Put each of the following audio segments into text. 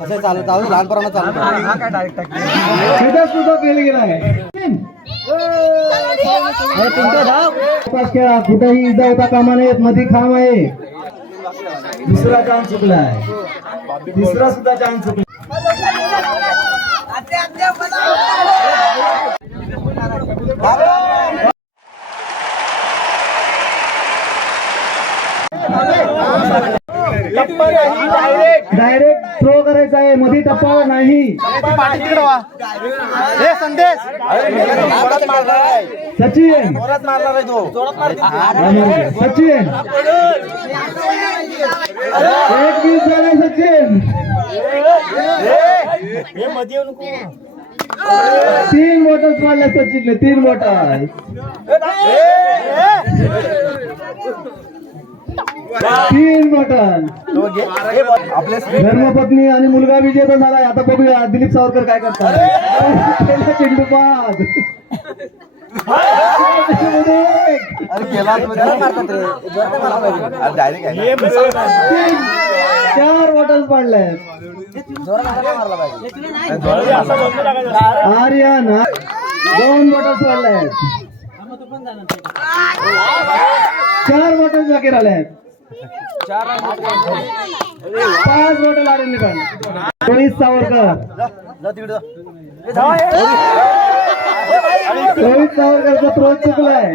कसं चालू चालू लहानपणाला चालू हा काय डायरेक्ट सुद्धा फेल गेला आहे. तुमचा धाव पास खेळा, कुठेही इजा होता कामा नये. मध्ये खांब आहे. दुसरा चान्स चुकलाय. तिसरा सुद्धा चान्स चुकला. डायरेक्ट थ्रो करायचा आहे. मध्ये टप्पा नाही. संदेश सचिन मारणार आहे तो सचिन 1-20 झालाय सचिन. 3 बॉटल्स मारल्या सचिनने. 3 बॉटल 3 बॉटल. आपले धर्मपत्नी आणि मुलगा विजेता झालाय. आता बघूया दिलीप सावरकर काय करतात. चेंडू बाद. अरे केला डायरेक्ट 4 बॉटल्स पाडल्या. आर्यन 2 बॉटल्स पाडल्या. 4 बॉटल्स बाकी राहिल्या. 5 बॉटल आर्यनने काढल्या. रोहित सावरकर रोहित सावरकरचा थ्रो चुकलाय.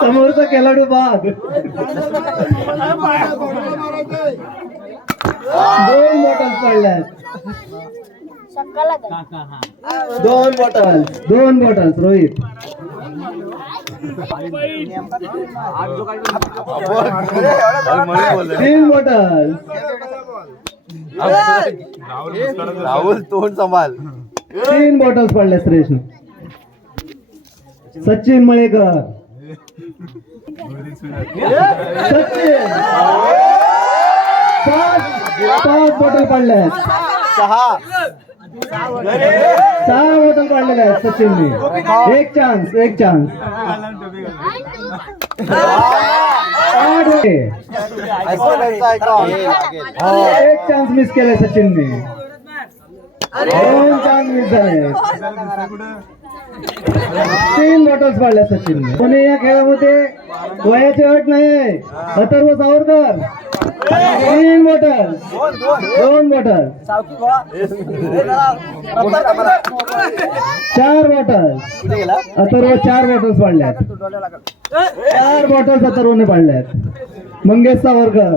समोरचा खेळाडू बाद. 2 बॉटल्स पडल्यात. 2 बॉटल्स रोहित. 3 बॉटल. राहुल तोंड संभाल. 3 बॉटल्स पडल्या सुरेशने. सचिन मळेकर सचिन 5 बॉटल पडल्या. 6 बॉटल काढलेल्या आहेत सचिनने. एक चान्स. 8 एक चान्स मिस केलाय सचिनने. 2 चान्स मिस झाले. 3 बॉटल्स पाडल्या सचिनने. कोणी या खेळामध्ये वयाची अट नाही. Atharva Savarkar 3 bottle. 2 bottle. 4 bottle. Atharva 4 bottles पाडल्यात. 4 बॉटल्स अथर्वने पाडल्यात. मंगेश सावरकर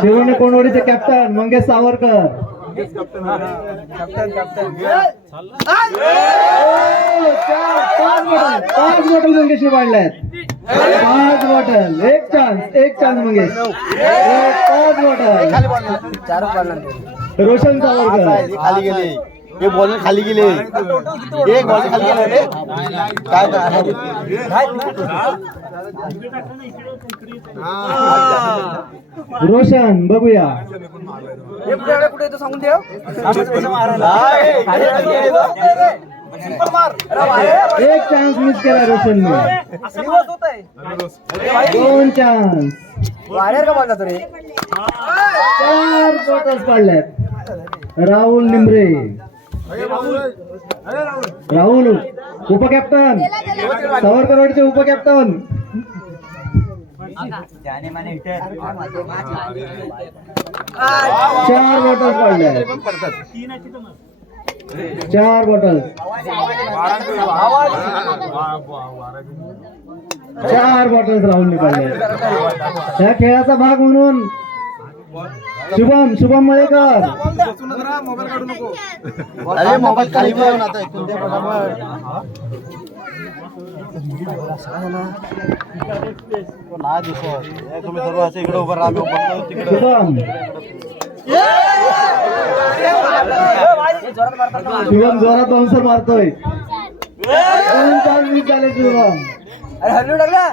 शिवने कोणवडीचे कॅप्टन मंगेश सावरकर. 5 बॉटल मंगेशने पाडल्यात. 5 बॉटल. एक चान्स मंगेश. 5 बॉटल. रोशन सावरकर खाली गेले. हे बॉल खाली गेले. एक बॉल खाली गेले. काय रोशन बघूया. कुठे येतो सांगून ठेव. एक चान्स मिस केला रोशनने. 2 चान्स. वायर का बोलला तरी. 4 बॉटल्स पाडल्यात. राहुल निमरे राहुल उपकॅप्टन. सावरकरवाडीचे उपकॅप्टन. 4 बॉटल्स पाडल्यात. 4 बॉटल. 4 बॉटल्स राहुलने काढल्या. या खेळाचा भाग म्हणून शुभम मळेकर. मोबाईल काढू नको. अरे मोबाईल खाली ठेवून आता ना दिसत. तुम्ही सर्व असं इकडे उभं राहा. शुभम जोरात बाउन्सर मारतोय. 2 चान्स मिस झाले शुभम. अरे हल्लू टाकला.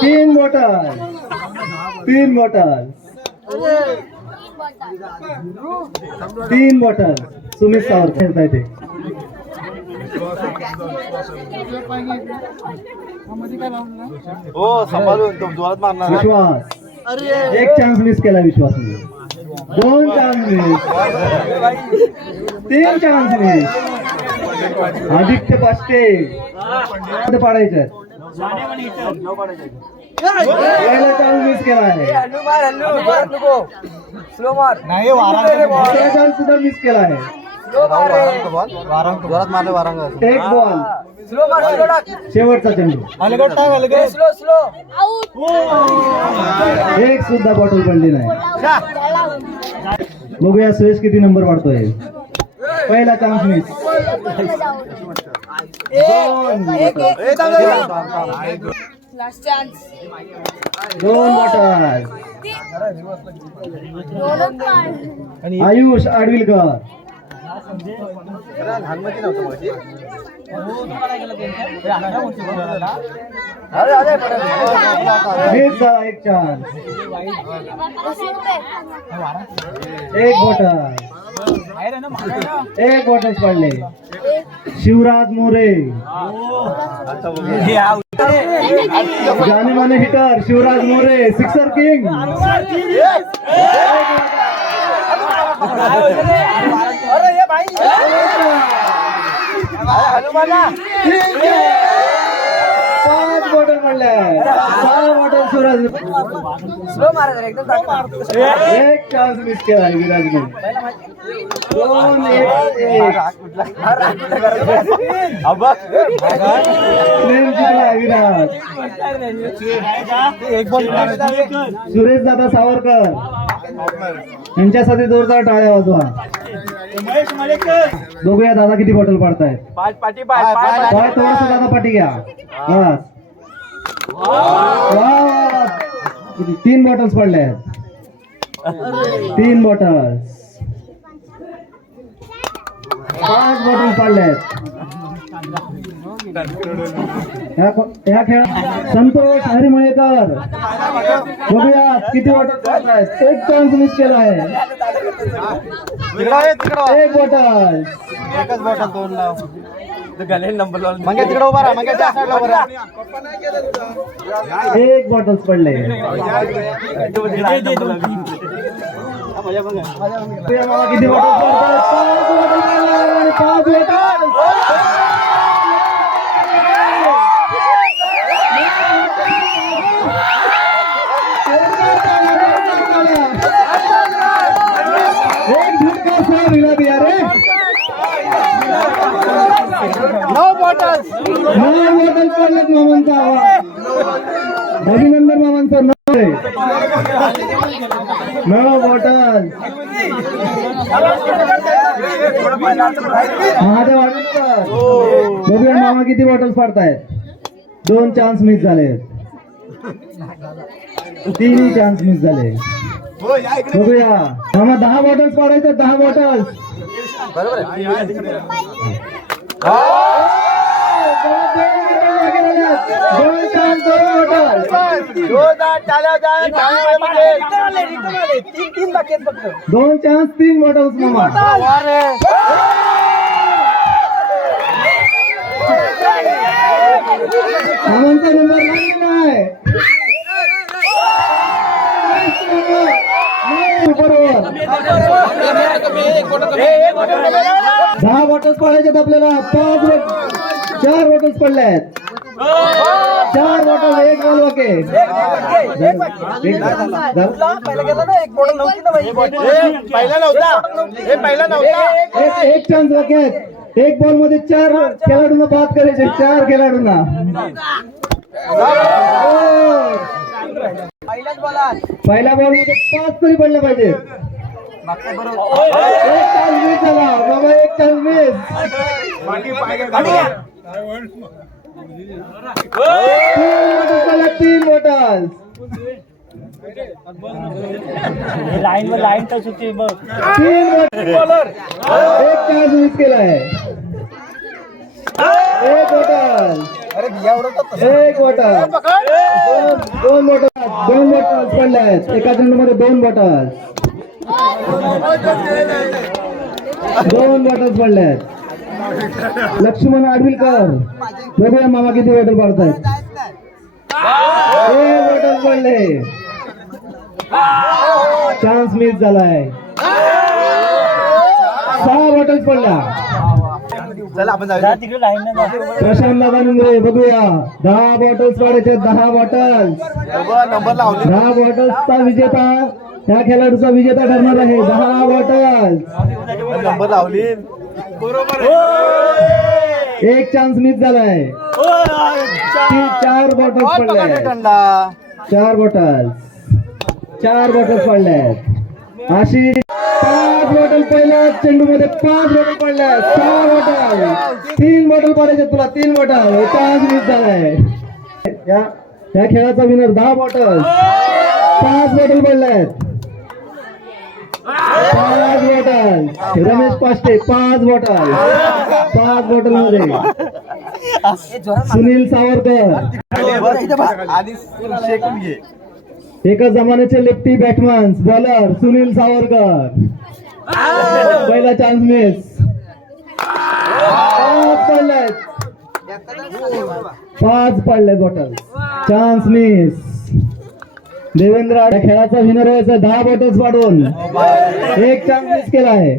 3 bottle. 3 bottle. 3 bottle. Sumit Savarkar खेळताय ते. हो सांभाळून तो जोरात मारणार. विश्वास एक चान्स मिस केला विश्वासने. 2 chance miss, 3 chance miss. Aditya Pashte पाडायचे. पहिला चान्स मिस केला आहे. हल्लू मार हल्लू परत नको स्लो मार नाही वारांग दुसरा चान्स सुद्धा मिस केला आहे. स्लो मार रे वारांग जोरात मारले वारांग. एक बॉल, स्लो मार स्लो टाक शेवटचा चेंडू. स्लो स्लो एक सुद्धा बॉटल पडली नाही. बघूया सुरेश किती नंबर वाढतोय. पहिला chance miss. Last chance 2 bottle. Ayush Adavilkar. Miss झाला एक चान्स. एक बॉटल. एक बॉटल पडले. शिवराज मोरे जाने माने hitter. Shivraj More sixer king. अरे ये भाई हल्लू मार ना 5 बॉटल पडल्या. 6 बॉटल शिवराज. स्लो मार रे एकदम टाक. एक चान्स मिस केला विराजने. 2 प्रेम जिंकला विराज. सुरेश दादा सावरकर यांच्यासाठी जोरदार टाळ्या वाजवा. बघूया दादा किती बॉटल पाडतायत. पाठी पाय थोडासा दादा पाठी घ्या. बस. वा. 3 बॉटल्स पडल्या. 3 बॉटल्स. 5 बॉटल्स पडल्यात. या खेळात संतोष हरिमळेकर. बघूया किती बॉटल पडतायत. एक चान्स मिस केला आहे. एक बॉटल. एकच बॉटल 2 लाव. नंबर लावून मग तिकडे उभा राहा. मग त्या साईडला उभा राहा. एक बॉटल्स पडले. मामा किती बॉटल पडतात. 5 बॉटल. एक झटका सा मिला दिया रे. 9 बॉटल 9 बॉटल पडलेत मामांचा आवाज. अभिनंदन मामांचा 9 बॉटल. महादेव आडकर. बघूया मामा किती बॉटल्स पाडतायत. 2 चान्स मिस झाले. 3 चान्स मिस झाले. बघूया मामा 10 बॉटल्स पाडायचं. 10 बॉटल्स. बरोबर तीन बाकी आहेत फक्त. 2 चान्स 3 बॉटल्स मामा. मामांचा नंबर नाही. बरोबर 10 बॉटल्स पडायच्यात आपल्याला. 4 बॉटल्स पडल्या आहेत. 4 बॉटल. एक बॉल वाके. पहिला गेला ना एक बॉटल नव्हती ना भाई. पहिला नव्हता. एक चान्स वाके आहेत. एक बॉल मध्ये 4 खेळाडूंना बाद करायचे. 4 खेळाडूंना. पहिल्याच बॉलात पहिल्या बॉल मध्ये 5 तरी पडले पाहिजे. एक चान्स मिस झाला बाबा. एक chance miss. 3 bottle. Line touch होती बघ. 3 बॉलर. एक चान्स मिस केला आहे. एक बॉटल. अरे भिया उडवतात. एक बॉटल. 2 बॉटल. 2 बॉटल पडल्या आहेत. एका चेंडू मध्ये 2 बॉटल. 2 बॉटल्स पडल्यात. लक्ष्मण आडविलकर, बघूया मामा किती बॉटल पाडतायत. 1 बॉटल पडले. चान्स मिस झालाय. 6 बॉटल्स पडल्या. चला आपण जा तिकडे लाईन प्रशांत दादा निंगरे, बघूया 10 बॉटल्स पाडायचे. 10 बॉटल्स, नंबर लावले. 10 बॉटल्सचा विजेता, त्या खेळाडूचा विजेता ठरणार आहे. 10 बॉटल्स. नंबर लावली. एक चान्स मिस झालाय. 4 बॉटल्स पडल्या. 4 बॉटल्स पडल्यात. अशी 5 बॉटल पहिल्या चेंडू मध्ये 5 बॉटल पडल्या. 6 बॉटल. 3 बॉटल पडायचे तुला. 3 बॉटल. चान्स मिस झालाय. या खेळाचा विनर 10 बॉटल. 5 बॉटल पडल्यात. 5 bottle. Ramesh Pashte 5 bottle. 5 bottle मध्ये. सुनील सावरकर, आणि शेकून घे. एका जमान्याचे lefty batsman bowler Sunil Savarkar. पहिला चान्स मिस. 5 पडलेत बॉटल. Chance miss. देवेंद्र या खेळाचा विनर व्हायचा 10 बॉटल्स पाडून. एक चान्स मिस केला आहे.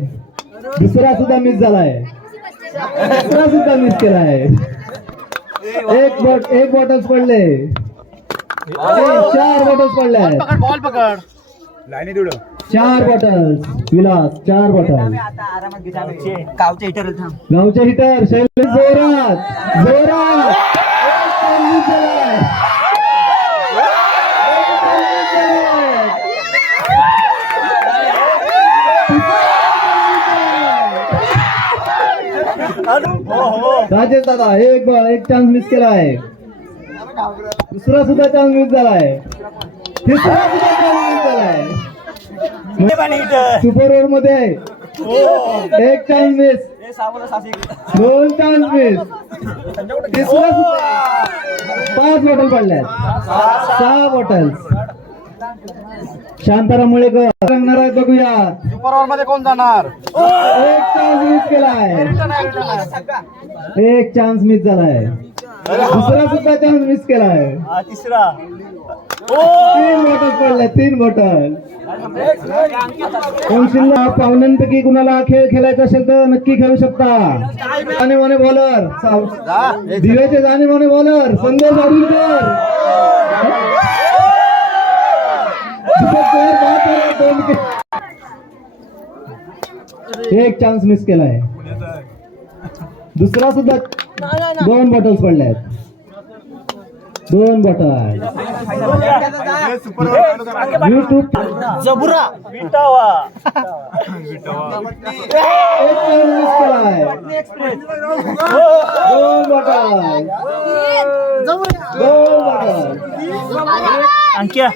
दुसरा सुद्धा मिस झालाय. एक बॉटल्स पडले. 4 बॉटल्स पडल्या. बॉल पकड. लाईनी दिलं. 4 बॉटल्स. विलास 4 बॉटल. गावच्या इटर थांब. गावचे हिटर शैलेश जोरात. राजेश दादा एक चान्स मिस केला आहे. दुसरा सुद्धा चान्स मिस झालाय. तिसरा सुद्धा चान्स मिस झालाय. सुपर ओव्हर मध्ये एक चान्स मिस. 2 chance miss. तिसरा सुद्धा. 5 बॉटल पडल्यात. 6 बॉटल्स. शांताराम मुळेकर रंगणार आहेत. बघूया सुपर ओव्हर मध्ये कोण जाणार. एक चान्स मिस केलाय. एक चान्स मिस झालाय. दुसरा सुद्धा चान्स मिस केलाय. तिसरा 3 बॉटल पडल्या. 3 बॉटल. कौशल्य पाहुण्यांपैकी कुणाला खेळ खेळायचा असेल तर नक्की खेळू शकता. जाणीमाने बॉलर, दिव्याचे जाणीमाने बॉलर संदेश आडुलकर. एक चान्स मिस केलाय. दुसरा सुद्धा. 2 बॉटल्स पडल्यात. 2 बॉटल. युट्यूब जबुरा विटावा. एक चान्स मिस केलाय. 2 bottle. 2 bottle. Ankya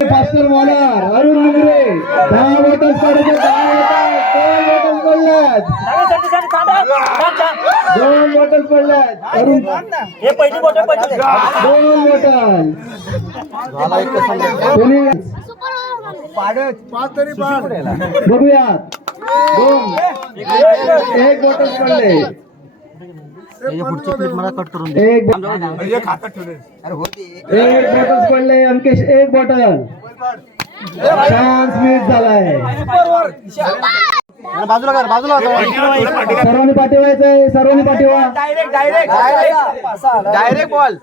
faster bowler Arun Mungre 10 bottles पडले. 2 बॉटल्स पडल्यात. 2 बॉटल्स पडल्यात. अरुण हे पहिली बॉटल पडली. 2 बॉटल. बघूया. 1 बॉटल पडले. एक बॉटल्स पडले. अंकेश 1 बॉटल. चान्स मिस झालाय. बाजूला कर. बाजूला सर्वांनी पाठवायचंय. सर्वांनी पाठवा. Direct ball.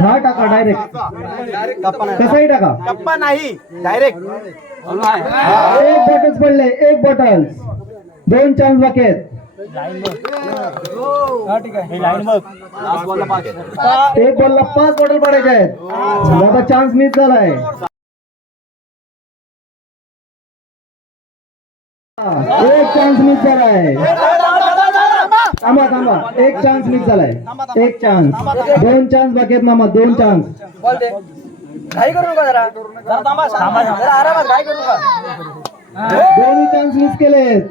हा टाका डायरेक्ट. कसाही टाका. टप्पा नाही. डायरेक्ट. 1 बॉटल्स पडले. 1 बॉटल्स. 2 चान्स बाकी आहेत. लाईन बघ. 1 बॉलला 5 बॉटल पडायचे आहेत. आता चान्स मिस झालाय. 1 चान्स मिस झालाय. थांबा. 1 चान्स मिस झालाय. 1 चान्स. 2 चान्स बाकी आहेत मामा. 2 चान्स. घाई करू नका जरा. आरामात घाई करू नका. दोन्ही चान्स मिस केलेत.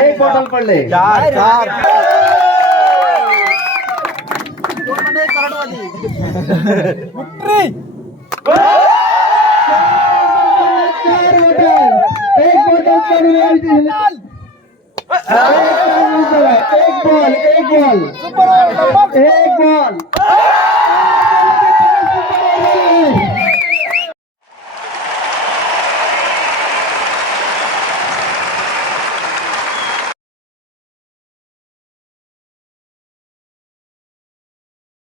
1 बॉटल पडले. 4 4 बॉटल. एक बॉटल काढून एक बॉल